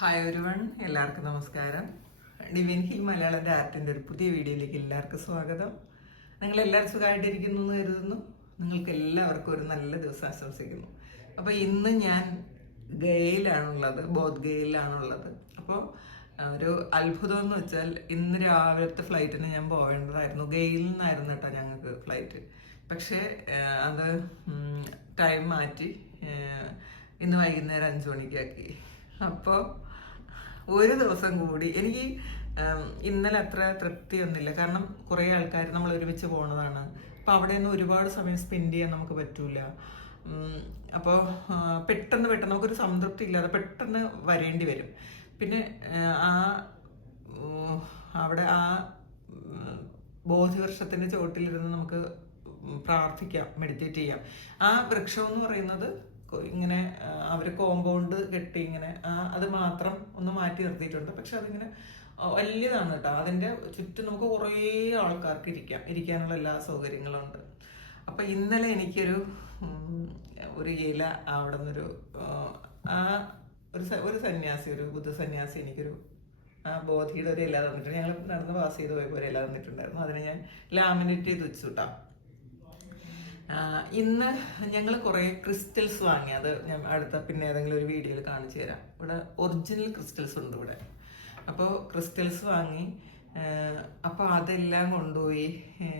Hi everyone, എല്ലാവർക്കും നമസ്കാരം. Divin hill മലയാളത്തിൻ്റെ ആർട്ടിൻ്റെ ഒരു പുതിയ വീഡിയോയിലേക്ക് എല്ലാവർക്കും സ്വാഗതം. നിങ്ങളെല്ലാവരും സുഖമായിട്ടിരിക്കുന്നു എന്ന് കരുതുന്നു. നിങ്ങൾക്ക് എല്ലാവർക്കും ഒരു നല്ല ദിവസം ആശംസിക്കുന്നു. അപ്പോൾ ഇന്ന് ഞാൻ ഗയയിലാണുള്ളത്, ബോധ് ഗയയിലാണുള്ളത്. അപ്പോൾ ഒരു അത്ഭുതം എന്ന് വെച്ചാൽ ഇന്ന് രാവിലത്തെ ഫ്ലൈറ്റിന് ഞാൻ പോകേണ്ടതായിരുന്നു. ഗയയിൽ നിന്നായിരുന്നു കേട്ടോ ഞങ്ങൾക്ക് ഫ്ലൈറ്റ്. പക്ഷേ അത് ടൈം മാറ്റി ഇന്ന് വൈകുന്നേരം 5 മണിക്കാക്കി. അപ്പോൾ ഒരു ദിവസം കൂടി എനിക്ക് ഇന്നലെ അത്ര തൃപ്തിയൊന്നുമില്ല. കാരണം കുറേ ആൾക്കാർ നമ്മൾ ഒരുമിച്ച് പോണതാണ്. അപ്പോൾ അവിടെ നിന്ന് ഒരുപാട് സമയം സ്പെൻഡ് ചെയ്യാൻ നമുക്ക് പറ്റൂല. അപ്പോൾ പെട്ടെന്ന് നമുക്കൊരു സംതൃപ്തി ഇല്ലാതെ പെട്ടെന്ന് വരേണ്ടി വരും. പിന്നെ അവിടെ ബോധിവൃക്ഷത്തിൻ്റെ ചുവട്ടിലിരുന്ന് നമുക്ക് പ്രാർത്ഥിക്കാം, മെഡിറ്റേറ്റ് ചെയ്യാം. ആ വൃക്ഷം എന്ന് പറയുന്നത് ഇങ്ങനെ അവർ കോമ്പൗണ്ട് കെട്ടി ഇങ്ങനെ അത് മാത്രം ഒന്ന് മാറ്റി നിർത്തിയിട്ടുണ്ട്. പക്ഷെ അതിങ്ങനെ വലിയതാണ് കേട്ടോ. അതിൻ്റെ ചുറ്റും നമുക്ക് കുറേ ആൾക്കാർക്ക് ഇരിക്കാനുള്ള എല്ലാ സൗകര്യങ്ങളും ഉണ്ട്. അപ്പം ഇന്നലെ എനിക്കൊരു ഇല അവിടെ നിന്നൊരു ഒരു സന്യാസി, ഒരു ബുദ്ധ സന്യാസി എനിക്കൊരു ബോധിയുടെ ഒരു ഇല തന്നിട്ടുണ്ട്. ഞങ്ങൾ നടന്ന് പാസ് ചെയ്ത് പോയപ്പോൾ ഒരു ഇല തന്നിട്ടുണ്ടായിരുന്നു. അതിനെ ഞാൻ ലാമിനേറ്റ് ചെയ്ത് വെച്ചു കേട്ടോ. ഇന്ന് ഞങ്ങൾ കുറേ ക്രിസ്റ്റൽസ് വാങ്ങി. അത് ഞാൻ പിന്നെ ഏതെങ്കിലും ഒരു വീഡിയോയിൽ കാണിച്ചു തരാം. ഇവിടെ ഒറിജിനൽ ക്രിസ്റ്റൽസ് ഉണ്ട് ഇവിടെ. അപ്പോൾ ക്രിസ്റ്റൽസ് വാങ്ങി. അപ്പോൾ അതെല്ലാം കൊണ്ടുപോയി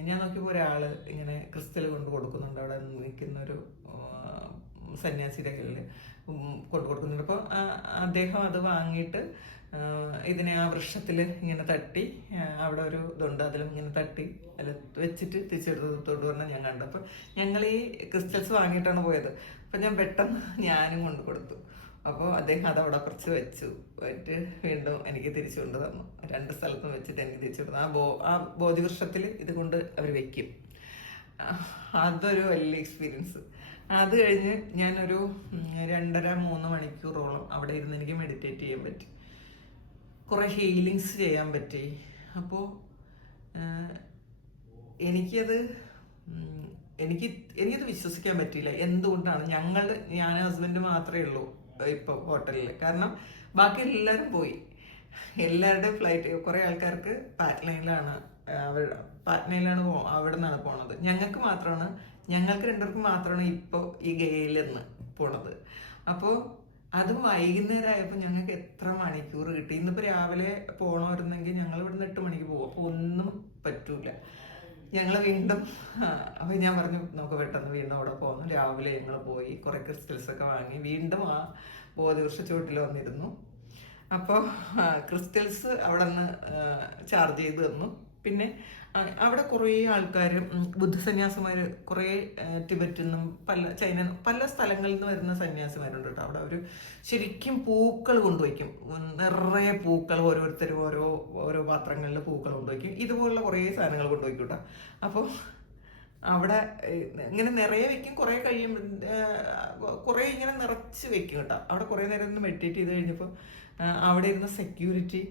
ഞാൻ നോക്കിയപ്പോൾ ഒരാൾ ഇങ്ങനെ ക്രിസ്റ്റൽ കൊണ്ട് കൊടുക്കുന്നുണ്ട്. അവിടെ നിൽക്കുന്നൊരു സന്യാസിയുടെ കയ്യിൽ കൊണ്ടു കൊടുക്കുന്നുണ്ട്. അപ്പോൾ അദ്ദേഹം അത് വാങ്ങിയിട്ട് ഇതിനെ ആ വൃക്ഷത്തിൽ ഇങ്ങനെ തട്ടി, അവിടെ ഒരു ഇതുണ്ട്, അതിലും ഇങ്ങനെ തട്ടി അതിൽ വെച്ചിട്ട് തിരിച്ചെടുത്തോണ്ട് പറഞ്ഞാൽ ഞാൻ കണ്ടു. അപ്പം ഞങ്ങൾ ഈ ക്രിസ്റ്റൽസ് വാങ്ങിയിട്ടാണ് പോയത്. അപ്പം ഞാൻ പെട്ടെന്ന് ഞാനും കൊണ്ട് കൊടുത്തു. അപ്പോൾ അദ്ദേഹം അതവിടെ കുറച്ച് വെച്ചിട്ട് വീണ്ടും എനിക്ക് തിരിച്ചു കൊണ്ട് തന്നു. 2 സ്ഥലത്തും വെച്ചിട്ട് എനിക്ക് തിരിച്ചു കൊടുത്തു. ആ ബോധിവൃക്ഷത്തിൽ ഇത് കൊണ്ട് അവർ വെക്കും. അതൊരു വലിയ എക്സ്പീരിയൻസ്. അത് കഴിഞ്ഞ് ഞാനൊരു 2.5-3 മണിക്കൂറോളം അവിടെ ഇരുന്ന് എനിക്ക് മെഡിറ്റേറ്റ് ചെയ്യാൻ പറ്റി. കുറേ ഹീലിങ്സ് ചെയ്യാൻ പറ്റി. അപ്പോൾ എനിക്കത് വിശ്വസിക്കാൻ പറ്റിയില്ല. എന്തുകൊണ്ടാണ് ഞാൻ ഹസ്ബൻഡ് മാത്രമേ ഉള്ളൂ ഇപ്പോൾ ഹോട്ടലിൽ. കാരണം ബാക്കി എല്ലാവരും പോയി. എല്ലാവരുടെയും ഫ്ലൈറ്റ്, കുറേ ആൾക്കാർക്ക് പാറ്റ്നയിലാണ് അവിടെ നിന്നാണ് പോണത്. ഞങ്ങൾക്ക് 2 പേർക്കും മാത്രമാണ് ഇപ്പോൾ ഈ ഗയയിൽ നിന്ന് പോണത്. അപ്പോൾ അത് വൈകുന്നേരമായപ്പോൾ ഞങ്ങൾക്ക് എത്ര മണിക്കൂർ കിട്ടി. ഇന്നിപ്പോൾ രാവിലെ പോകണമായിരുന്നെങ്കിൽ ഞങ്ങൾ ഇവിടുന്ന് 8 മണിക്ക് പോകും. അപ്പോൾ ഒന്നും പറ്റൂല. ഞങ്ങൾ വീണ്ടും അപ്പോൾ ഞാൻ പറഞ്ഞു നമുക്ക് പെട്ടെന്ന് വീണ്ടും അവിടെ പോകുന്നു. രാവിലെ ഞങ്ങൾ പോയി കുറേ ക്രിസ്റ്റൽസൊക്കെ വാങ്ങി വീണ്ടും ആ ബോധിവൃക്ഷ ചുവട്ടിൽ വന്നിരുന്നു. അപ്പോൾ ക്രിസ്റ്റൽസ് അവിടെ നിന്ന് ചാർജ് ചെയ്ത് തന്നു. പിന്നെ അവിടെ കുറേ ആൾക്കാർ, ബുദ്ധസന്യാസിമാർ, കുറേ ടിബറ്റിൽ നിന്നും പല സ്ഥലങ്ങളിൽ നിന്ന് വരുന്ന സന്യാസിമാരുണ്ട് കേട്ടോ. അവിടെ അവർ ശരിക്കും പൂക്കൾ കൊണ്ടുവയ്ക്കും. നിറയെ പൂക്കൾ, ഓരോരുത്തരും ഓരോ പാത്രങ്ങളിൽ പൂക്കൾ കൊണ്ടുവയ്ക്കും. ഇതുപോലുള്ള കുറേ സാധനങ്ങൾ കൊണ്ടുവയ്ക്കും കേട്ടോ. അപ്പോൾ അവിടെ ഇങ്ങനെ നിറയെ വെക്കും. കുറേ കഴിയുമ്പോൾ കുറേ ഇങ്ങനെ നിറച്ച് വെക്കും കേട്ടോ. അവിടെ കുറേ നേരം ഒന്ന് മെഡിറ്റേറ്റ് ചെയ്ത് കഴിഞ്ഞപ്പോൾ അവിടെ ഇരുന്ന സെക്യൂരിറ്റി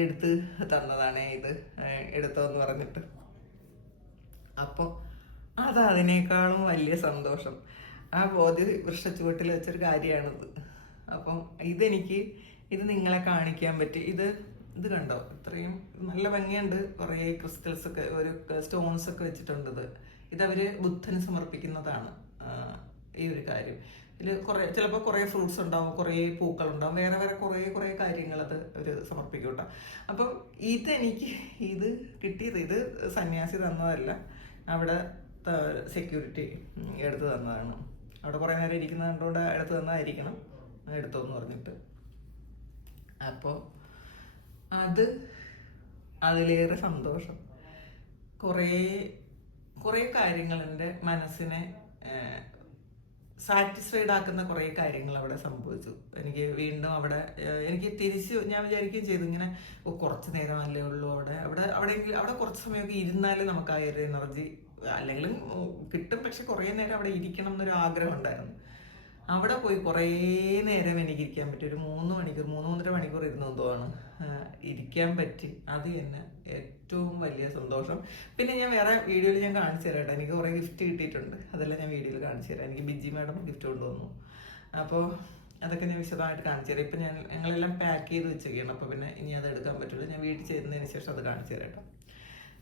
എടുത്ത് തന്നതാണ് ഇത് എടുത്തോന്ന് പറഞ്ഞിട്ട്. അപ്പോൾ അതിനേക്കാളും വലിയ സന്തോഷം. ആ ബോധിവൃക്ഷ ചുവട്ടിൽ വെച്ചൊരു കാര്യമാണിത്. അപ്പം ഇത് നിങ്ങളെ കാണിക്കാൻ പറ്റി. ഇത് കണ്ടോ, ഇത്രയും നല്ല ഭംഗിയുണ്ട്. കുറേ ക്രിസ്റ്റൽസൊക്കെ, ഒരു സ്റ്റോൺസ് ഒക്കെ വെച്ചിട്ടുണ്ട്. ഇതവര് ബുദ്ധന് സമർപ്പിക്കുന്നതാണ് ഈ ഒരു കാര്യം. ഇതിൽ ചിലപ്പോൾ കുറേ ഫ്രൂട്ട്സ് ഉണ്ടാവും, കുറേ പൂക്കളുണ്ടാവും, വേറെ കുറേ കാര്യങ്ങൾ അത് അവർ സമർപ്പിക്കും കേട്ടോ. അപ്പം ഇത് കിട്ടിയത്, ഇത് സന്യാസി തന്നതല്ല, അവിടെ സെക്യൂരിറ്റി എടുത്തു തന്നതാണ്. അവിടെ കുറേ നേരം ഇരിക്കുന്നത് കണ്ടുകൊണ്ട് എടുത്തു തന്നതായിരിക്കണം, എടുത്തോന്ന് പറഞ്ഞിട്ട്. അപ്പോൾ അതിലേറെ സന്തോഷം. കുറേ കാര്യങ്ങൾ എൻ്റെ മനസ്സിനെ സാറ്റിസ്ഫൈഡ് ആക്കുന്ന കുറേ കാര്യങ്ങൾ അവിടെ സംഭവിച്ചു. എനിക്ക് വീണ്ടും എനിക്ക് ഞാൻ വിചാരിക്കുകയും ചെയ്തു, ഇങ്ങനെ കുറച്ച് നേരമല്ലേ ഉള്ളൂ അവിടെ കുറച്ച് സമയമൊക്കെ ഇരുന്നാലേ നമുക്ക് ആ ഒരു എനർജി അല്ലെങ്കിലും കിട്ടും. പക്ഷെ കുറേ നേരം അവിടെ ഇരിക്കണം എന്നൊരു ആഗ്രഹം ഉണ്ടായിരുന്നു. അവിടെ പോയി കുറേ നേരം എനിക്ക് ഇരിക്കാൻ പറ്റി. ഒരു 3-3.5 മണിക്കൂർ ഇരുന്നു തോന്നുന്നു ഇരിക്കാൻ പറ്റി. അത് തന്നെ ഏറ്റവും വലിയ സന്തോഷം. പിന്നെ ഞാൻ വേറെ വീഡിയോയിൽ ഞാൻ കാണിച്ചു തരാം കേട്ടോ. എനിക്ക് കുറേ ഗിഫ്റ്റ് കിട്ടിയിട്ടുണ്ട്. അതെല്ലാം ഞാൻ വീഡിയോയിൽ കാണിച്ചു തരാം. എനിക്ക് ബിജി മാഡം ഗിഫ്റ്റ് കൊണ്ടുവന്നു. അപ്പോൾ അതൊക്കെ ഞാൻ വിശദമായിട്ട് കാണിച്ചു തരാം. ഇപ്പം ഞങ്ങളെല്ലാം പാക്ക് ചെയ്ത് വെച്ചൊക്കെയാണ്. അപ്പോൾ പിന്നെ ഇനി അത് എടുക്കാൻ പറ്റുള്ളൂ. ഞാൻ വീട്ടിൽ ചെയ്യുന്നതിന് ശേഷം അത് കാണിച്ചു തരാം കേട്ടോ.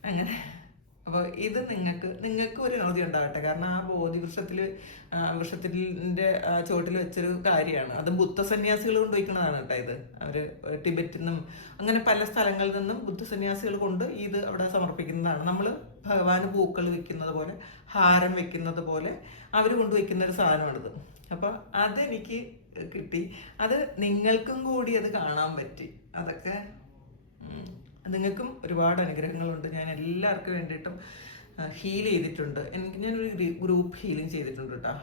അങ്ങനെ അപ്പോൾ ഇത് നിങ്ങൾക്ക് ഒരു എനർജി ഉണ്ടാകട്ടെ. കാരണം ആ വൃക്ഷത്തിൻ്റെ ചുവട്ടിൽ വെച്ചൊരു കാര്യമാണ്. അത് ബുദ്ധസന്യാസികൾ കൊണ്ടുവയ്ക്കുന്നതാണ് കേട്ടോ ഇത്. അവർ ടിബറ്റിൽ നിന്നും അങ്ങനെ പല സ്ഥലങ്ങളിൽ നിന്നും ബുദ്ധസന്യാസികൾ കൊണ്ട് ഇത് അവിടെ സമർപ്പിക്കുന്നതാണ്. നമ്മൾ ഭഗവാന് പൂക്കൾ വെക്കുന്നത് പോലെ, ഹാരം വെക്കുന്നത് പോലെ അവർ കൊണ്ടുവയ്ക്കുന്ന ഒരു സാധനമാണിത്. അപ്പോൾ അതെനിക്ക് കിട്ടി. അത് നിങ്ങൾക്കും കൂടി അത് കാണാൻ പറ്റി. അതൊക്കെ നിങ്ങൾക്കും ഒരുപാട് അനുഗ്രഹങ്ങളുണ്ട്. ഞാൻ എല്ലാവർക്കും വേണ്ടിയിട്ടും ഹീൽ ചെയ്തിട്ടുണ്ട്. ഞാനൊരു ഗ്രൂപ്പ് ഹീലിംഗ് ചെയ്തിട്ടുണ്ട് കേട്ടോ.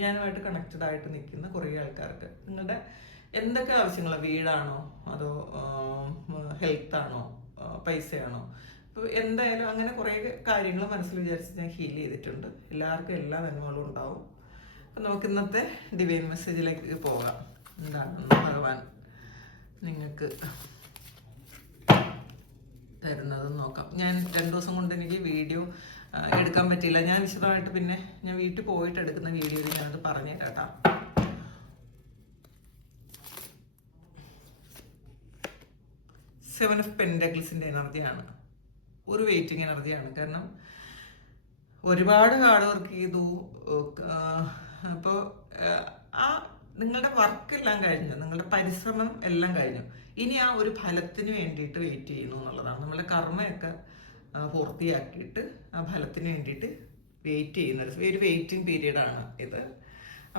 ഞാനുമായിട്ട് കണക്റ്റഡ് ആയിട്ട് നിൽക്കുന്ന കുറേ ആൾക്കാർക്ക് നിങ്ങളുടെ എന്തൊക്കെ ആവശ്യങ്ങളാണ്, വീടാണോ അതോ ഹെൽത്താണോ പൈസയാണോ, ഇപ്പോൾ എന്തായാലും അങ്ങനെ കുറേ കാര്യങ്ങൾ മനസ്സിൽ വിചാരിച്ച് ഞാൻ ഹീൽ ചെയ്തിട്ടുണ്ട്. എല്ലാവർക്കും എല്ലാ നന്മകളും ഉണ്ടാവും. അപ്പം നമുക്ക് ഇന്നത്തെ ഡിവൈൻ മെസ്സേജിലേക്ക് പോകാം. എന്താണെന്ന് ഭഗവാൻ നിങ്ങൾക്ക് തരുന്നത് നോക്കാം. ഞാൻ 2 ദിവസം കൊണ്ട് എനിക്ക് വീഡിയോ എടുക്കാൻ പറ്റിയില്ല. ഞാൻ വിശദമായിട്ട് പിന്നെ ഞാൻ വീട്ടിൽ പോയിട്ട് എടുക്കുന്ന വീഡിയോയിൽ ഞാനത് പറഞ്ഞു തരാം. 7 ഓഫ് പെന്റക്കിൾസിന്റെ എനർജിയാണ്. ഒരു വെയിറ്റിംഗ് എനർജിയാണ്. കാരണം ഒരുപാട് ഹാർഡ് വർക്ക് ചെയ്തു. അപ്പോൾ ആ നിങ്ങളുടെ വർക്കെല്ലാം കഴിഞ്ഞു, നിങ്ങളുടെ പരിശ്രമം എല്ലാം കഴിഞ്ഞു. ഇനി ആ ഒരു ഫലത്തിന് വേണ്ടിയിട്ട് വെയിറ്റ് ചെയ്യുന്നു എന്നുള്ളതാണ്. നമ്മളെ കർമ്മയൊക്കെ പൂർത്തിയാക്കിയിട്ട് ആ ഫലത്തിന് വേണ്ടിയിട്ട് വെയിറ്റ് ചെയ്യുന്ന ഒരു വെയിറ്റിംഗ് പീരീഡാണ് ഇത്.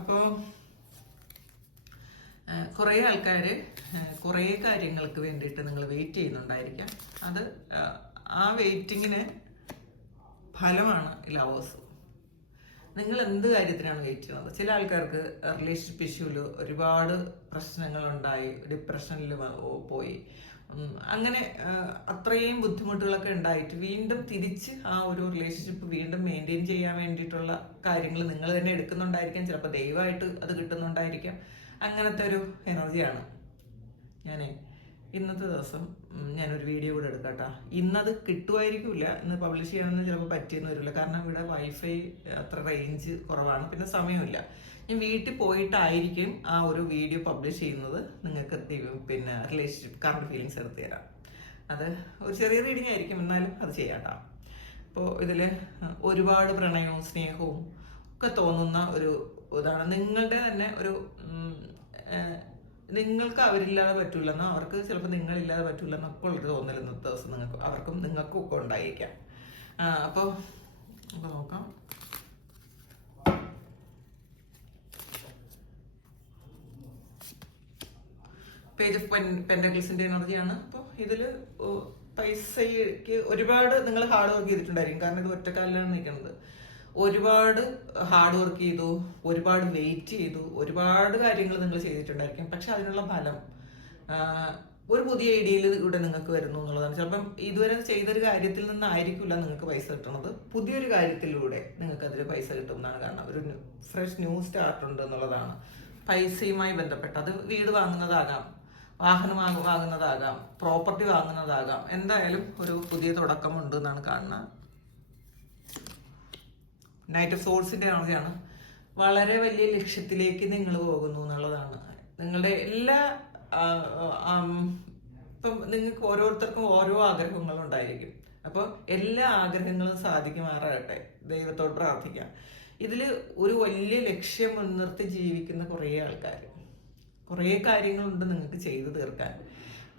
അപ്പോൾ കുറേ ആൾക്കാർ കുറേ കാര്യങ്ങൾക്ക് വേണ്ടിയിട്ട് നിങ്ങൾ വെയിറ്റ് ചെയ്യുന്നുണ്ടായിരിക്കാം. അത് ആ വെയിറ്റിങ്ങിന് ഫലമാണ് ലവേഴ്സ്. നിങ്ങൾ എന്ത് കാര്യത്തിനാണ് വെയിറ്റ് ചെയ്യുന്നത്? ചില ആൾക്കാർക്ക് റിലേഷൻഷിപ്പ് ഇഷ്യൂവിൽ ഒരുപാട് പ്രശ്നങ്ങളുണ്ടായി, ഡിപ്രഷനിൽ പോയി, അങ്ങനെ അത്രയും ബുദ്ധിമുട്ടുകളൊക്കെ ഉണ്ടായിട്ട് വീണ്ടും തിരിച്ച് ആ ഒരു റിലേഷൻഷിപ്പ് വീണ്ടും മെയിൻറ്റെയിൻ ചെയ്യാൻ വേണ്ടിയിട്ടുള്ള കാര്യങ്ങൾ നിങ്ങൾ തന്നെ എടുക്കുന്നുണ്ടായിരിക്കാം. ചിലപ്പോൾ ദൈവമായിട്ട് അത് കിട്ടുന്നുണ്ടായിരിക്കാം. അങ്ങനത്തെ ഒരു എനർജിയാണ്. ഇന്നത്തെ ദിവസം ഞാനൊരു വീഡിയോ കൂടെ എടുക്കാം കേട്ടോ. ഇന്നത് കിട്ടുമായിരിക്കില്ല, ഇന്ന് പബ്ലിഷ് ചെയ്യാനൊന്നും ചിലപ്പോൾ പറ്റിയെന്ന് വരില്ല. കാരണം ഇവിടെ വൈഫൈ അത്ര റേഞ്ച് കുറവാണ്, പിന്നെ സമയമില്ല. ഞാൻ വീട്ടിൽ പോയിട്ടായിരിക്കും ആ ഒരു വീഡിയോ പബ്ലിഷ് ചെയ്യുന്നത്. നിങ്ങൾക്ക് പിന്നെ റിലേഷൻഷിപ്പ് കറണ്ട് ഫീലിങ്സ് എടുത്ത് തരാം. അത് ഒരു ചെറിയ റീഡിങ് ആയിരിക്കും, എന്നാലും അത് ചെയ്യാം കേട്ടോ. അപ്പോൾ ഇതിൽ ഒരുപാട് പ്രണയവും സ്നേഹവും ഒക്കെ തോന്നുന്ന ഒരു ഇതാണ്. നിങ്ങളുടെ തന്നെ ഒരു നിങ്ങൾക്ക് അവരില്ലാതെ പറ്റൂലെന്നോ അവർക്ക് ചിലപ്പോൾ നിങ്ങളില്ലാതെ പറ്റൂലെന്നൊക്കെ ഉള്ളൊരു തോന്നൽ ഇന്നത്തെ ദിവസം നിങ്ങൾക്കും ഒക്കെ ഉണ്ടായിരിക്കാം. അപ്പോൾ നോക്കാം. പേജ് ഓഫ് പെന്റക്കിൾസിന്റെ എനർജിയാണ്. അപ്പോൾ ഇതിൽ പൈസയ്ക്ക് ഒരുപാട് നിങ്ങൾ ഹാർഡ് വർക്ക് ചെയ്തിട്ടുണ്ടായിരിക്കും. കാരണം ഇത് ഒറ്റക്കാലിലാണ് നിൽക്കുന്നത്. ഒരുപാട് ഹാർഡ് വർക്ക് ചെയ്തു, ഒരുപാട് വെയിറ്റ് ചെയ്തു, ഒരുപാട് കാര്യങ്ങൾ നിങ്ങൾ ചെയ്തിട്ടുണ്ടായിരിക്കും. പക്ഷെ അതിനുള്ള ഫലം ഒരു പുതിയ ഐഡിയയിൽ ഇവിടെ നിങ്ങൾക്ക് വരുന്നു എന്നുള്ളതാണ്. ചിലപ്പം ഇതുവരെ ചെയ്തൊരു കാര്യത്തിൽ നിന്നായിരിക്കില്ല നിങ്ങൾക്ക് പൈസ കിട്ടുന്നത്. പുതിയൊരു കാര്യത്തിലൂടെ നിങ്ങൾക്ക് അതിൽ പൈസ കിട്ടും എന്നാണ്. കാരണം ഒരു ഫ്രഷ് ന്യൂ സ്റ്റാർട്ട് ഉണ്ട് എന്നുള്ളതാണ്. പൈസയുമായി ബന്ധപ്പെട്ട് അത് വീട് വാങ്ങുന്നതാകാം, വാഹനം വാങ്ങുന്നതാകാം, പ്രോപ്പർട്ടി വാങ്ങുന്നതാകാം. എന്തായാലും ഒരു പുതിയ തുടക്കമുണ്ട് എന്നാണ് കാണുന്നത്. നൈറ്റ് ഓഫ് സോൾസിന്റെ എനർജിയാണ്. വളരെ വലിയ ലക്ഷ്യത്തിലേക്ക് നിങ്ങൾ പോകുന്നു എന്നുള്ളതാണ്. നിങ്ങളുടെ എല്ലാ ഇപ്പം നിങ്ങൾക്ക് ഓരോരുത്തർക്കും ഓരോ ആഗ്രഹങ്ങളുണ്ടായിരിക്കും. അപ്പോൾ എല്ലാ ആഗ്രഹങ്ങളും സാധിക്കുമാറാകട്ടെ, ദൈവത്തോട് പ്രാർത്ഥിക്കാം. ഇതിൽ ഒരു വലിയ ലക്ഷ്യം മുൻനിർത്തി ജീവിക്കുന്ന കുറേ ആൾക്കാർ, കുറേ കാര്യങ്ങളുണ്ട് നിങ്ങൾക്ക് ചെയ്തു തീർക്കാൻ.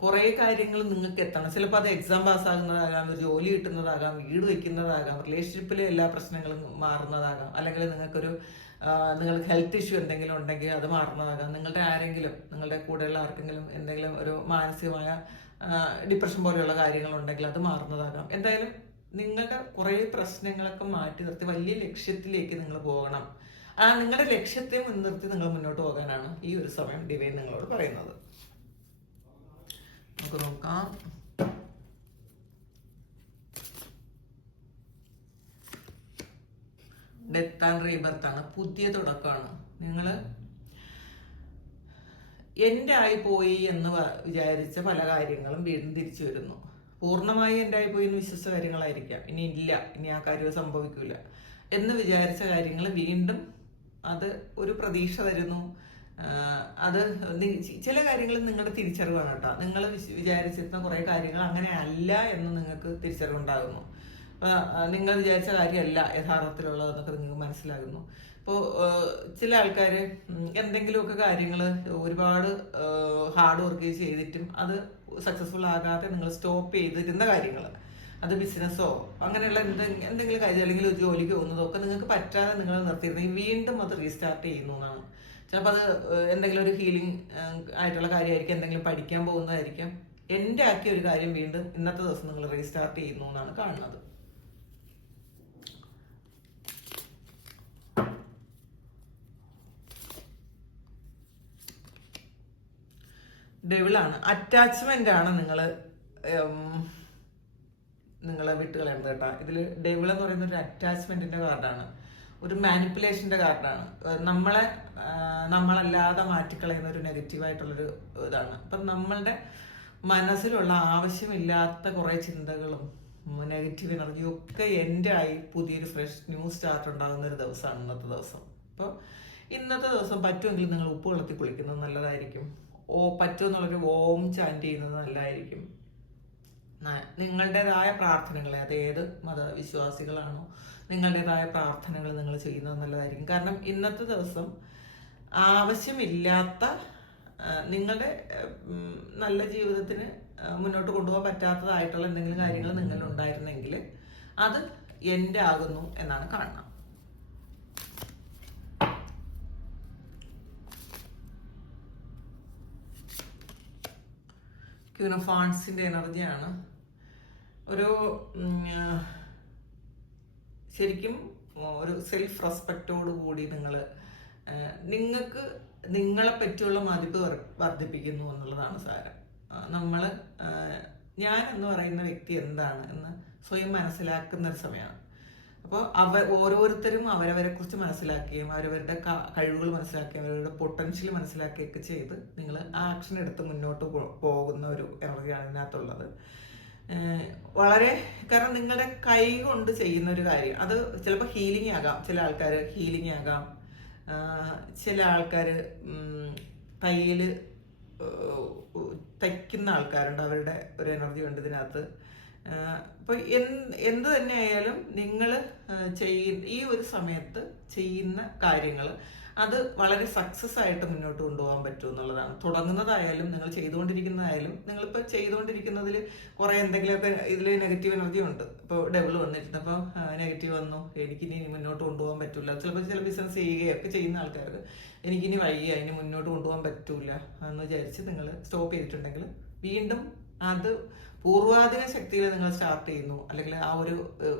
കുറേ കാര്യങ്ങൾ നിങ്ങൾക്ക് എത്തണം. ചിലപ്പോൾ അത് എക്സാം പാസ്സാകുന്നതാകാം, ഒരു ജോലി കിട്ടുന്നതാകാം, വീട് വയ്ക്കുന്നതാകാം, റിലേഷൻഷിപ്പിലെ എല്ലാ പ്രശ്നങ്ങളും മാറുന്നതാകാം, അല്ലെങ്കിൽ നിങ്ങൾക്ക് ഹെൽത്ത് ഇഷ്യൂ എന്തെങ്കിലും ഉണ്ടെങ്കിൽ അത് മാറുന്നതാകാം. നിങ്ങളുടെ കൂടെയുള്ള ആർക്കെങ്കിലും എന്തെങ്കിലും ഒരു മാനസികമായ ഡിപ്രഷൻ പോലെയുള്ള കാര്യങ്ങളുണ്ടെങ്കിൽ അത് മാറുന്നതാകാം. എന്തായാലും നിങ്ങളുടെ കുറേ പ്രശ്നങ്ങളൊക്കെ മാറ്റി നിർത്തി വലിയ ലക്ഷ്യത്തിലേക്ക് നിങ്ങൾ പോകണം. നിങ്ങളുടെ ലക്ഷ്യത്തെ മുൻനിർത്തി നിങ്ങൾ മുന്നോട്ട് പോകാനാണ് ഈ ഒരു സമയം ഡിവൈൻ നിങ്ങളോട് പറയുന്നത്. നമുക്ക് നോക്കാം. ഡെത്ത് ആൻഡ് റീബർത്ത് ആണ്, പുതിയ തുടക്കമാണ്. നിങ്ങൾ എൻ്റെ ആയിപ്പോയി എന്ന് വിചാരിച്ച പല കാര്യങ്ങളും വീണ്ടും തിരിച്ചു വരുന്നു. പൂർണ്ണമായി എൻ്റെ ആയിപ്പോയി എന്ന് വിശ്വസിച്ച കാര്യങ്ങളായിരിക്കാം. ഇനി ആ കാര്യം സംഭവിക്കില്ല എന്ന് വിചാരിച്ച കാര്യങ്ങൾ വീണ്ടും അത് ഒരു പ്രതീക്ഷ തരുന്നു. അത് ചില കാര്യങ്ങൾ നിങ്ങളുടെ തിരിച്ചറിവാണ് കേട്ടോ. നിങ്ങൾ വിചാരിച്ചിരുന്ന കുറേ കാര്യങ്ങൾ അങ്ങനെ അല്ല എന്ന് നിങ്ങൾക്ക് തിരിച്ചറിവുണ്ടാകുന്നു. നിങ്ങൾ വിചാരിച്ച കാര്യമല്ല യഥാർത്ഥത്തിലുള്ളതെന്നൊക്കെ നിങ്ങൾക്ക് മനസ്സിലാകുന്നു. ഇപ്പോൾ ചില ആൾക്കാർ എന്തെങ്കിലുമൊക്കെ കാര്യങ്ങൾ ഒരുപാട് ഹാർഡ് വർക്ക് ചെയ്തിട്ടും അത് സക്സസ്ഫുൾ ആകാതെ നിങ്ങൾ സ്റ്റോപ്പ് ചെയ്തിരുന്ന കാര്യങ്ങൾ, അത് ബിസിനസ്സോ അങ്ങനെയുള്ള എന്തെങ്കിലും കാര്യം അല്ലെങ്കിൽ ഒരു ജോലിക്ക് പോകുന്നതോ ഒക്കെ നിങ്ങൾക്ക് പറ്റാതെ നിങ്ങൾ നിർത്തിയിരുന്നെങ്കിൽ വീണ്ടും അത് റീസ്റ്റാർട്ട് ചെയ്യുന്നു എന്നാണ്. ചിലപ്പോൾ അത് എന്തെങ്കിലും ഒരു ഹീലിംഗ് ആയിട്ടുള്ള കാര്യമായിരിക്കും, എന്തെങ്കിലും പഠിക്കാൻ പോകുന്നതായിരിക്കും. എൻ്റെ ആക്കിയ ഒരു കാര്യം വീണ്ടും ഇന്നത്തെ ദിവസം നിങ്ങൾ റീസ്റ്റാർട്ട് ചെയ്യുന്നു എന്നാണ് കാണുന്നത്. ഡെവിളാണ്, അറ്റാച്ച്മെന്റ് ആണ് നിങ്ങളെ വിട്ടുകളയുന്നത് കേട്ടോ. ഇതിൽ ഡെവിൾ എന്ന് പറയുന്ന ഒരു അറ്റാച്ച്മെന്റിന്റെ കാർഡാണ്, ഒരു മാനിപ്പുലേഷന്റെ കാർഡാണ്. നമ്മളല്ലാതെ മാറ്റിക്കളയുന്ന ഒരു നെഗറ്റീവായിട്ടുള്ളൊരു ഇതാണ്. അപ്പം നമ്മളുടെ മനസ്സിലുള്ള ആവശ്യമില്ലാത്ത കുറേ ചിന്തകളും നെഗറ്റീവ് എനർജിയും ഒക്കെ എൻ്റെ ആയി പുതിയൊരു ഫ്രഷ് ന്യൂ സ്റ്റാർട്ട് ഉണ്ടാകുന്ന ഒരു ദിവസമാണ് ഇന്നത്തെ ദിവസം. അപ്പോൾ ഇന്നത്തെ ദിവസം പറ്റുമെങ്കിൽ നിങ്ങൾ ഉപ്പ് വെള്ളത്തിൽ കുളിക്കുന്നത് നല്ലതായിരിക്കും. പറ്റുമെന്നുള്ളൊരു ഓം ചാൻറ്റ് ചെയ്യുന്നത് നല്ലതായിരിക്കും. നിങ്ങളുടേതായ പ്രാർത്ഥനകളെ, അത് ഏത് മതവിശ്വാസികളാണോ നിങ്ങളുടേതായ പ്രാർത്ഥനകൾ നിങ്ങൾ ചെയ്യുന്നത് നല്ലതായിരിക്കും. കാരണം ഇന്നത്തെ ദിവസം ആവശ്യമില്ലാത്ത നിങ്ങളുടെ നല്ല ജീവിതത്തിന് മുന്നോട്ട് കൊണ്ടുപോകാൻ പറ്റാത്തതായിട്ടുള്ള എന്തെങ്കിലും കാര്യങ്ങൾ നിങ്ങളുണ്ടായിരുന്നെങ്കിൽ അത് എൻ്റെ ആകുന്നു എന്നാണ് കാണുന്നത്. ക്യൂൻ ഓഫ് വാണ്ട്സിന്റെ എനർജിയാണ്. ഒരു ശരിക്കും ഒരു സെൽഫ് റെസ്പെക്റ്റോട് കൂടി നിങ്ങൾക്ക് നിങ്ങളെ പറ്റിയുള്ള മതിപ്പ് വർദ്ധിപ്പിക്കുന്നു എന്നുള്ളതാണ് സാരം. ഞാൻ എന്ന് പറയുന്ന വ്യക്തി എന്താണ് എന്ന് സ്വയം മനസ്സിലാക്കുന്ന ഒരു സമയമാണ്. അപ്പോൾ ഓരോരുത്തരും അവരവരെ കുറിച്ച് മനസ്സിലാക്കുകയും അവരവരുടെ കഴിവുകൾ മനസ്സിലാക്കുകയും അവരുടെ പൊട്ടൻഷ്യൽ മനസ്സിലാക്കുകയൊക്കെ ചെയ്ത് നിങ്ങൾ ആക്ഷൻ എടുത്ത് മുന്നോട്ട് പോകുന്ന ഒരു എനർജിയാണ് ഇതിനകത്തുള്ളത്. കാരണം നിങ്ങളുടെ കൈ കൊണ്ട് ചെയ്യുന്ന ഒരു കാര്യം, അത് ചിലപ്പോൾ ഹീലിംഗ് ആകാം. ചില ആൾക്കാർ ഹീലിംഗ് ആകാം, ചില ആൾക്കാർ തയ്ക്കുന്ന ആൾക്കാരുണ്ട്, അവരുടെ ഒരു എനർജി ഉണ്ട് ഇതിനകത്ത്. അപ്പോൾ എന്ത് തന്നെ ആയാലും നിങ്ങൾ ഈ ഒരു സമയത്ത് ചെയ്യുന്ന കാര്യങ്ങൾ അത് വളരെ സക്സസ് ആയിട്ട് മുന്നോട്ട് കൊണ്ടുപോകാൻ പറ്റും എന്നുള്ളതാണ്. തുടങ്ങുന്നതായാലും നിങ്ങൾ ചെയ്തുകൊണ്ടിരിക്കുന്നതായാലും, നിങ്ങളിപ്പോൾ ചെയ്തുകൊണ്ടിരിക്കുന്നതിൽ കുറേ എന്തെങ്കിലുമൊക്കെ ഇതിൽ നെഗറ്റീവ് എനർജി ഉണ്ട്. ഇപ്പോൾ ഡെവിൾ വന്നിട്ടുണ്ട്, അപ്പോൾ നെഗറ്റീവ് വന്നു, എനിക്കിനി മുന്നോട്ട് കൊണ്ടുപോകാൻ പറ്റില്ല. ചില ബിസിനസ് ചെയ്യുകയൊക്കെ ചെയ്യുന്ന ആൾക്കാർക്ക് എനിക്കിനി വയ്യ, ഇനി മുന്നോട്ട് കൊണ്ടുപോകാൻ പറ്റൂല എന്ന് വിചാരിച്ച് നിങ്ങൾ സ്റ്റോപ്പ് ചെയ്തിട്ടുണ്ടെങ്കിൽ വീണ്ടും അത് പൂർവാധിക ശക്തിയിൽ നിങ്ങൾ സ്റ്റാർട്ട് ചെയ്യുന്നു, അല്ലെങ്കിൽ ആ ഒരു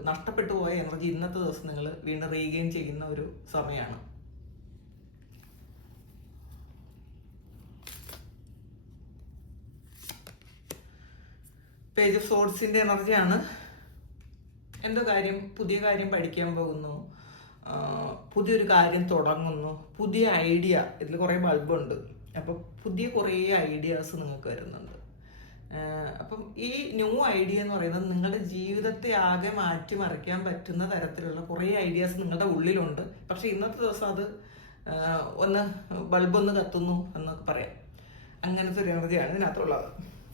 നഷ്ടപ്പെട്ടു പോയ എനർജി ഇന്നത്തെ ദിവസം നിങ്ങൾ വീണ്ടും റീഗെയിൻ ചെയ്യുന്ന ഒരു സമയമാണ്. പേജ് ഓഫ് സോർഡ്സിന്റെ എനർജിയാണ്. എന്തോ പുതിയ കാര്യം പഠിക്കാൻ പോകുന്നു, പുതിയൊരു കാര്യം തുടങ്ങുന്നു, പുതിയ ഐഡിയ. ഇതിൽ കുറേ ബൾബുണ്ട്, അപ്പം പുതിയ കുറേ ഐഡിയാസ് നിങ്ങൾക്ക് വരുന്നുണ്ട്. അപ്പം ഈ ന്യൂ ഐഡിയ എന്ന് പറയുന്നത് നിങ്ങളുടെ ജീവിതത്തെ ആകെ മാറ്റിമറിക്കാൻ പറ്റുന്ന തരത്തിലുള്ള കുറേ ഐഡിയാസ് നിങ്ങളുടെ ഉള്ളിലുണ്ട്. പക്ഷെ ഇന്നത്തെ ദിവസം അത് ബൾബൊന്ന് കത്തുന്നു എന്നൊക്കെ പറയാം. അങ്ങനത്തെ ഒരു എനർജിയാണ് ഇതിനകത്തുള്ളത്.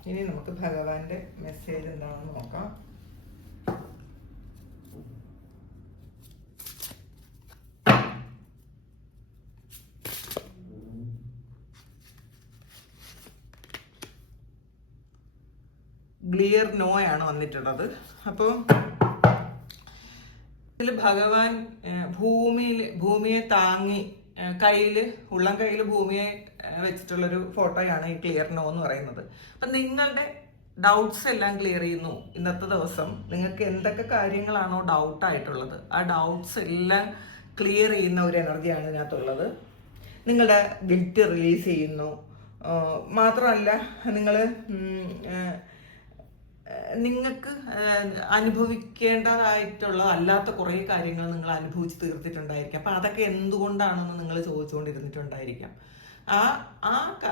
ഇനി നമുക്ക് ഭഗവാന്റെ മെസ്സേജ് എന്താണെന്ന് നോക്കാം. ക്ലിയർ നോ ആണ് വന്നിട്ടുള്ളത്. അപ്പോൾ ഇതിൽ ഭഗവാൻ ഭൂമിയെ താങ്ങി ഉള്ളം കയ്യിൽ ഭൂമിയെ വെച്ചിട്ടുള്ളൊരു ഫോട്ടോയാണ് ഈ ക്ലിയർ നോ എന്ന് പറയുന്നത്. അപ്പം നിങ്ങളുടെ ഡൗട്ട്സ് എല്ലാം ക്ലിയർ ചെയ്യുന്നു ഇന്നത്തെ ദിവസം. നിങ്ങൾക്ക് എന്തൊക്കെ കാര്യങ്ങളാണോ ഡൗട്ടായിട്ടുള്ളത് ആ ഡൗട്ട്സ് എല്ലാം ക്ലിയർ ചെയ്യുന്ന ഒരു എനർജിയാണ് ഇതിനകത്തുള്ളത്. നിങ്ങളുടെ ഗിൽറ്റ് റിലീസ് ചെയ്യുന്നു. മാത്രമല്ല നിങ്ങൾക്ക് അനുഭവിക്കേണ്ടതായിട്ടുള്ള അല്ലാത്ത കുറേ കാര്യങ്ങൾ നിങ്ങൾ അനുഭവിച്ച് തീർത്തിട്ടുണ്ടായിരിക്കാം. അപ്പം അതൊക്കെ എന്തുകൊണ്ടാണെന്ന് നിങ്ങൾ ചോദിച്ചുകൊണ്ടിരുന്നിട്ടുണ്ടായിരിക്കാം.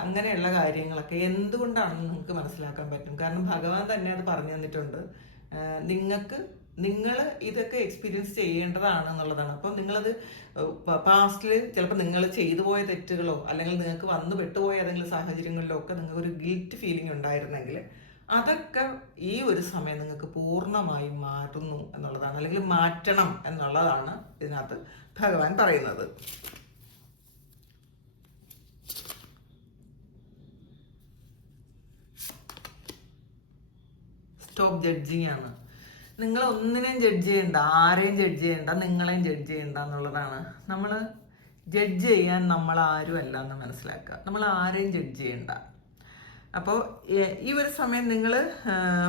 അങ്ങനെയുള്ള കാര്യങ്ങളൊക്കെ എന്തുകൊണ്ടാണെന്ന് നിങ്ങൾക്ക് മനസ്സിലാക്കാൻ പറ്റും. കാരണം ഭഗവാൻ തന്നെ അത് പറഞ്ഞു തന്നിട്ടുണ്ട്. നിങ്ങൾക്ക് നിങ്ങൾ ഇതൊക്കെ എക്സ്പീരിയൻസ് ചെയ്യേണ്ടതാണ് എന്നുള്ളതാണ്. അപ്പോൾ നിങ്ങളത് പാസ്റ്റിൽ ചിലപ്പോൾ നിങ്ങൾ ചെയ്തു പോയ തെറ്റുകളോ അല്ലെങ്കിൽ നിങ്ങൾക്ക് വന്നു പെട്ടുപോയ ഏതെങ്കിലും സാഹചര്യങ്ങളിലോ ഒക്കെ നിങ്ങൾക്ക് ഒരു ഗിൽറ്റ് ഫീലിംഗ് ഉണ്ടായിരുന്നെങ്കിൽ അതൊക്കെ ഈ ഒരു സമയം നിങ്ങൾക്ക് പൂർണ്ണമായും മാറ്റുന്നു എന്നുള്ളതാണ്, അല്ലെങ്കിൽ മാറ്റണം എന്നുള്ളതാണ് ഇതിനകത്ത് ഭഗവാൻ പറയുന്നത്. സ്റ്റോപ്പ് ജഡ്ജിങ് ആണ്. നിങ്ങൾ ഒന്നിനെയും ജഡ്ജ് ചെയ്യണ്ട, ആരെയും ജഡ്ജ് ചെയ്യണ്ട, നിങ്ങളെയും ജഡ്ജ് ചെയ്യണ്ട എന്നുള്ളതാണ്. നമ്മൾ ജഡ്ജ് ചെയ്യാൻ നമ്മൾ ആരും അല്ല എന്ന് മനസ്സിലാക്കുക. നമ്മൾ ആരെയും ജഡ്ജ് ചെയ്യണ്ട. അപ്പോൾ ഈ ഒരു സമയം നിങ്ങൾ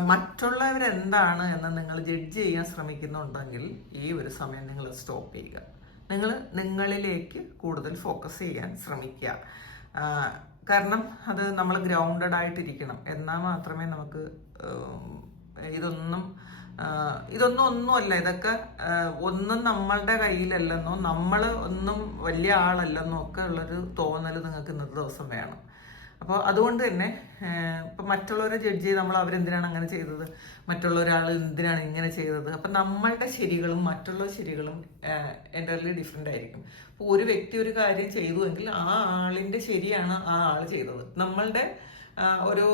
മറ്റുള്ളവരെന്താണ് എന്ന് നിങ്ങൾ ജഡ്ജ് ചെയ്യാൻ ശ്രമിക്കുന്നുണ്ടെങ്കിൽ ഈ ഒരു സമയം നിങ്ങൾ സ്റ്റോപ്പ് ചെയ്യുക. നിങ്ങൾ നിങ്ങളിലേക്ക് കൂടുതൽ ഫോക്കസ് ചെയ്യാൻ ശ്രമിക്കുക. കാരണം അത് നമ്മൾ ഗ്രൗണ്ടഡ് ആയിട്ടിരിക്കണം. എന്നാൽ മാത്രമേ നമുക്ക് ഇതൊന്നും ഒന്നുമല്ല, ഇതൊക്കെ ഒന്നും നമ്മളുടെ കയ്യിലല്ലെന്നോ നമ്മൾ ഒന്നും വലിയ ആളല്ലെന്നോ ഒക്കെ ഉള്ളൊരു തോന്നൽ നിങ്ങൾക്ക് ഇന്നത്തെ ദിവസം വേണം. അപ്പോൾ അതുകൊണ്ട് തന്നെ ഇപ്പം മറ്റുള്ളവരെ ജഡ്ജ് ചെയ്ത് നമ്മൾ അവരെന്തിനാണ് അങ്ങനെ ചെയ്തത്, മറ്റുള്ള ഒരാൾ എന്തിനാണ് ഇങ്ങനെ ചെയ്തത്, അപ്പം നമ്മളുടെ ശരികളും മറ്റുള്ള ശരികളും എൻ്റർലി ഡിഫറെൻ്റ് ആയിരിക്കും. അപ്പോൾ ഒരു വ്യക്തി ഒരു കാര്യം ചെയ്തുവെങ്കിൽ ആ ആളിൻ്റെ ശരിയാണ് ആ ആൾ ചെയ്തത്. നമ്മളുടെ ഒരു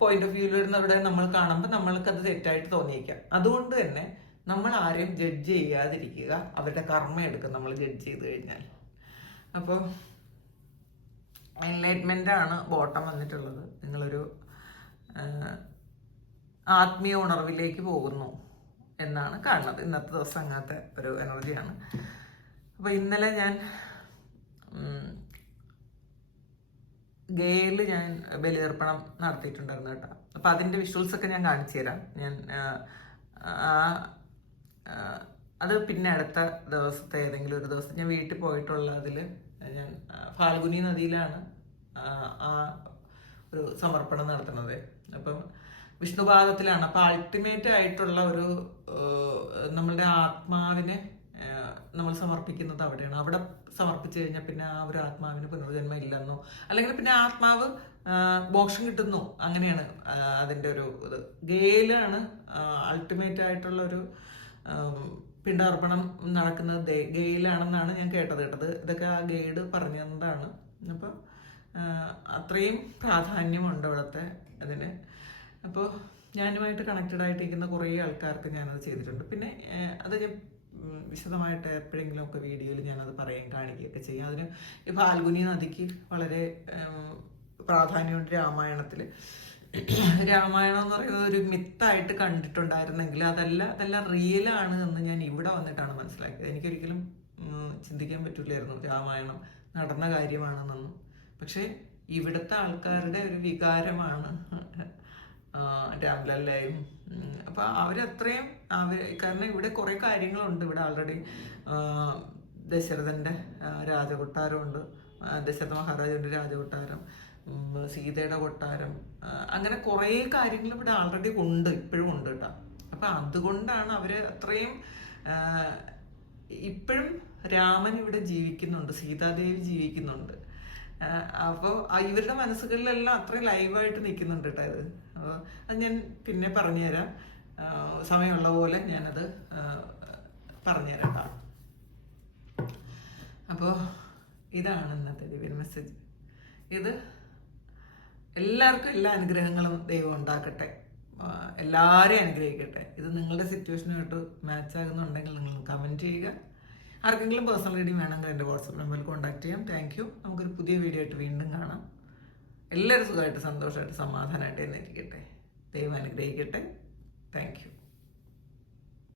പോയിന്റ് ഓഫ് വ്യൂവിൽ വരുന്നവരുടെ നമ്മൾ കാണുമ്പോൾ നമ്മൾക്കത് തെറ്റായിട്ട് തോന്നിയേക്കാം. അതുകൊണ്ട് തന്നെ നമ്മൾ ആരെയും ജഡ്ജ് ചെയ്യാതിരിക്കുക. അവരുടെ കർമ്മ എടുക്കും നമ്മൾ ജഡ്ജ് ചെയ്ത് കഴിഞ്ഞാൽ. അപ്പോൾ എൻലൈറ്റ്മെൻ്റ് ആണ് ബോട്ടം വന്നിട്ടുള്ളത്. നിങ്ങളൊരു ആത്മീയ ഉണർവിലേക്ക് പോകുന്നു എന്നാണ് കാണുന്നത്. ഇന്നത്തെ ദിവസം അങ്ങനത്തെ ഒരു എനർജിയാണ്. അപ്പോൾ ഇന്നലെ ഞാൻ ഗയയിൽ ഞാൻ ബലിതർപ്പണം നടത്തിയിട്ടുണ്ടായിരുന്നു കേട്ടോ. അപ്പം അതിൻ്റെ വിഷ്വൽസൊക്കെ ഞാൻ കാണിച്ചു തരാം. ഞാൻ അത് പിന്നെ അടുത്ത ദിവസത്തെ ഏതെങ്കിലും ഒരു ദിവസം ഞാൻ വീട്ടിൽ പോയിട്ടുള്ള അതിൽ ഞാൻ ഫാൽഗുനി നദിയിലാണ് ആ ഒരു സമർപ്പണം നടത്തുന്നത്. അപ്പം വിഷ്ണുപാദത്തിലാണ്. അപ്പം അൾട്ടിമേറ്റ് ആയിട്ടുള്ള ഒരു നമ്മളുടെ ആത്മാവിനെ നമ്മൾ സമർപ്പിക്കുന്നത് അവിടെയാണ്. അവിടെ സമർപ്പിച്ചു കഴിഞ്ഞാൽ പിന്നെ ആ ഒരു ആത്മാവിന് പുനർജന്മം ഇല്ലെന്നോ അല്ലെങ്കിൽ പിന്നെ ആത്മാവ് മോക്ഷം കിട്ടുന്നു, അങ്ങനെയാണ് അതിൻ്റെ ഒരു ഇത്. ഗയയിലാണ് അൾട്ടിമേറ്റ് ആയിട്ടുള്ള ഒരു പിണ്ടാർപ്പണം നടക്കുന്നത്. ഗയയിലാണെന്നാണ് ഞാൻ കേട്ടത്. ഇതൊക്കെ ആ ഗൈഡ് പറഞ്ഞു തന്നതാണ്. അപ്പം അത്രയും പ്രാധാന്യമുണ്ട് അവിടുത്തെ അതിന്. അപ്പോൾ ഞാനുമായിട്ട് കണക്റ്റഡ് ആയിട്ടിരിക്കുന്ന കുറേ ആൾക്കാർക്ക് ഞാനത് ചെയ്തിട്ടുണ്ട്. പിന്നെ അത് ഞാൻ വിശദമായിട്ട് എപ്പോഴെങ്കിലും ഒക്കെ വീഡിയോയിൽ ഞാനത് കാണിക്കുകയൊക്കെ ചെയ്യും. അതിന് ഈ ഫാൽഗുനി നദിക്ക് വളരെ പ്രാധാന്യമുണ്ട്. രാമായണത്തിൽ രാമായണം എന്ന് പറയുന്നത് ഒരു മിത്തായിട്ട് കണ്ടിട്ടുണ്ടായിരുന്നെങ്കിൽ അതെല്ലാം റിയലാണ് എന്ന് ഞാൻ ഇവിടെ വന്നിട്ടാണ് മനസ്സിലാക്കിയത്. എനിക്കൊരിക്കലും ചിന്തിക്കാൻ പറ്റില്ലായിരുന്നു രാമായണം നടന്ന കാര്യമാണെന്നൊന്നും. പക്ഷെ ഇവിടുത്തെ ആൾക്കാരുടെ ഒരു വികാരമാണ് രാംലല്ലയും. അപ്പോൾ അവരത്രയും കാരണം ഇവിടെ കുറേ കാര്യങ്ങളുണ്ട്. ഇവിടെ ആൾറെഡി ദശരഥൻ്റെ രാജകൊട്ടാരമുണ്ട്, ദശരഥ മഹാരാജാവിൻ്റെ രാജകൊട്ടാരം, സീതയുടെ കൊട്ടാരം, അങ്ങനെ കുറേ കാര്യങ്ങൾ ഇവിടെ ആൾറെഡി ഉണ്ട്, ഇപ്പോഴും ഉണ്ട് കേട്ടോ. അപ്പം അതുകൊണ്ടാണ് അവർ അത്രയും ഇപ്പോഴും രാമൻ ഇവിടെ ജീവിക്കുന്നുണ്ട്, സീതാദേവി ജീവിക്കുന്നുണ്ട്. അപ്പോൾ ഇവരുടെ മനസ്സുകളിലെല്ലാം അത്രയും ലൈവായിട്ട് നിൽക്കുന്നുണ്ട് കേട്ടോ ഇത്. അപ്പോൾ അത് ഞാൻ പിന്നെ പറഞ്ഞുതരാം, സമയമുള്ള പോലെ ഞാനത് പറഞ്ഞുതരാം കേട്ടോ. അപ്പോൾ ഇതാണ് ഇന്നത്തെ ദിവ്യ മെസ്സേജ്. ഇത് എല്ലാവർക്കും എല്ലാ അനുഗ്രഹങ്ങളും ദൈവം ഉണ്ടാക്കട്ടെ, എല്ലാവരെയും അനുഗ്രഹിക്കട്ടെ. ഇത് നിങ്ങളുടെ സിറ്റുവേഷനുമായിട്ട് മാച്ച് ആകുന്നുണ്ടെങ്കിൽ നിങ്ങൾ കമൻറ്റ് ചെയ്യുക. ആർക്കെങ്കിലും പേഴ്സണൽ റീഡിങ് വേണമെങ്കിൽ എൻ്റെ വാട്സപ്പ് നമ്പറിൽ കോൺടാക്ട് ചെയ്യാം. Thank you. നമുക്കൊരു പുതിയ വീഡിയോ ആയിട്ട് വീണ്ടും കാണാം. എല്ലാവരും സുഖമായിട്ട് സന്തോഷമായിട്ട് സമാധാനമായിട്ട് എന്നിരിക്കട്ടെ. ദൈവം അനുഗ്രഹിക്കട്ടെ. Thank you.